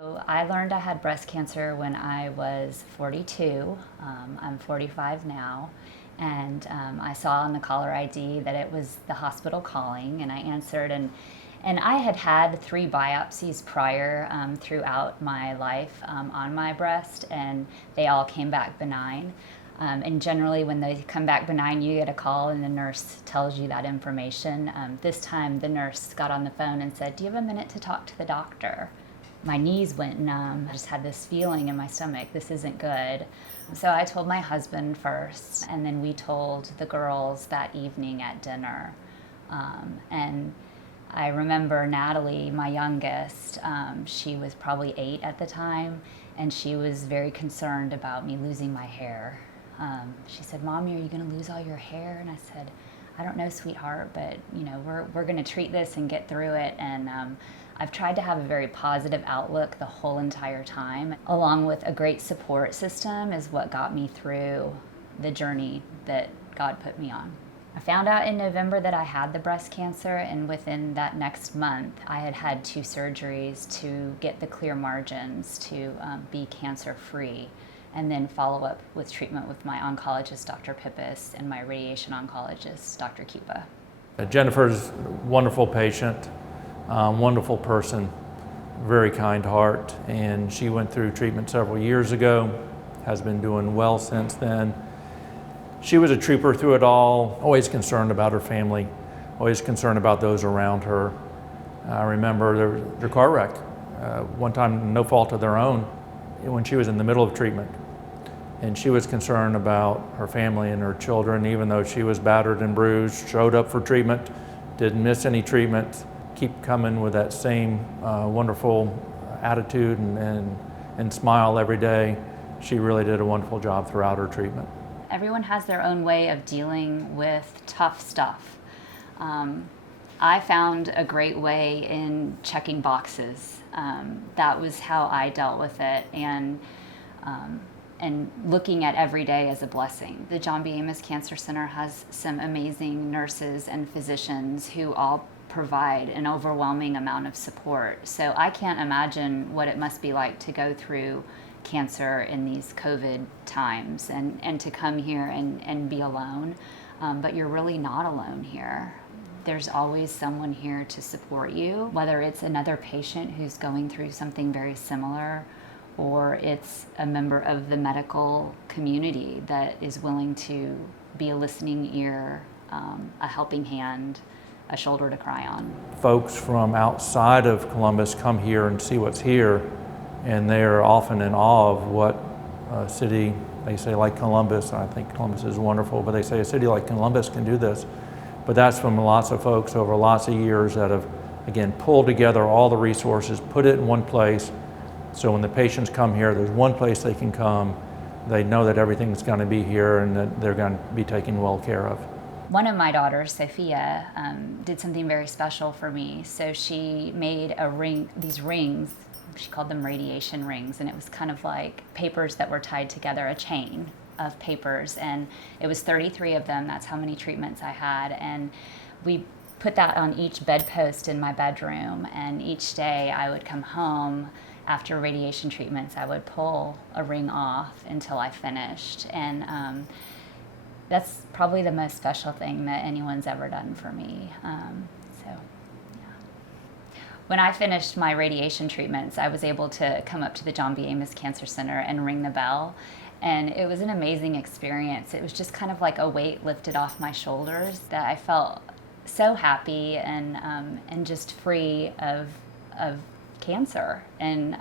So I learned I had breast cancer when I was 42. I'm 45 now, and I saw on the caller ID that it was the hospital calling, and I answered. And I had had 3 biopsies prior throughout my life on my breast, and they all came back benign. And generally, when they come back benign, you get a call and the nurse tells you that information. This time, the nurse got on the phone and said, "Do you have a minute to talk to the doctor?" My knees went numb. I just had this feeling in my stomach, this isn't good. So I told my husband first, and then we told the girls that evening at dinner. And I remember Natalie, my youngest, she was probably 8 at the time, and she was very concerned about me losing my hair. She said, "Mommy, are you going to lose all your hair?" And I said, "I don't know, sweetheart, but we're going to treat this and get through it." And I've tried to have a very positive outlook the whole entire time, along with a great support system is what got me through the journey that God put me on. I found out in November that I had the breast cancer, and within that next month, I had had 2 surgeries to get the clear margins to be cancer-free, and then follow up with treatment with my oncologist, Dr. Pippis, and my radiation oncologist, Dr. Cupa. Jennifer's a wonderful patient, wonderful person, very kind heart, and she went through treatment several years ago, has been doing well since then. She was a trooper through it all, always concerned about her family, always concerned about those around her. I remember their car wreck, one time no fault of their own, when she was in the middle of treatment. And she was concerned about her family and her children, even though she was battered and bruised, showed up for treatment, didn't miss any treatment, keep coming with that same wonderful attitude and smile every day. She really did a wonderful job throughout her treatment. Everyone has their own way of dealing with tough stuff. I found a great way in checking boxes. That was how I dealt with it, and looking at every day as a blessing. The John B. Amos Cancer Center has some amazing nurses and physicians who all provide an overwhelming amount of support. So I can't imagine what it must be like to go through cancer in these COVID times and to come here and be alone. But you're really not alone here. There's always someone here to support you, whether it's another patient who's going through something very similar, or it's a member of the medical community that is willing to be a listening ear, a helping hand, a shoulder to cry on. Folks from outside of Columbus come here and see what's here, and they're often in awe of what a city, they say, like Columbus. I think Columbus is wonderful, but they say a city like Columbus can do this. But that's from lots of folks over lots of years that have, again, pulled together all the resources, put it in one place. So when the patients come here, there's one place they can come. They know that everything's going to be here and that they're going to be taken well care of. One of my daughters, Sophia, did something very special for me. So she made these rings. She called them radiation rings, and it was kind of like papers that were tied together, a chain of papers, and it was 33 of them. That's how many treatments I had, and we put that on each bedpost in my bedroom, and each day I would come home after radiation treatments, I would pull a ring off until I finished, and that's probably the most special thing that anyone's ever done for me. When I finished my radiation treatments, I was able to come up to the John B. Amos Cancer Center and ring the bell. And it was an amazing experience. It was just kind of like a weight lifted off my shoulders that I felt so happy and just free of cancer. And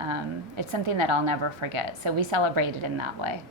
it's something that I'll never forget. So we celebrated in that way.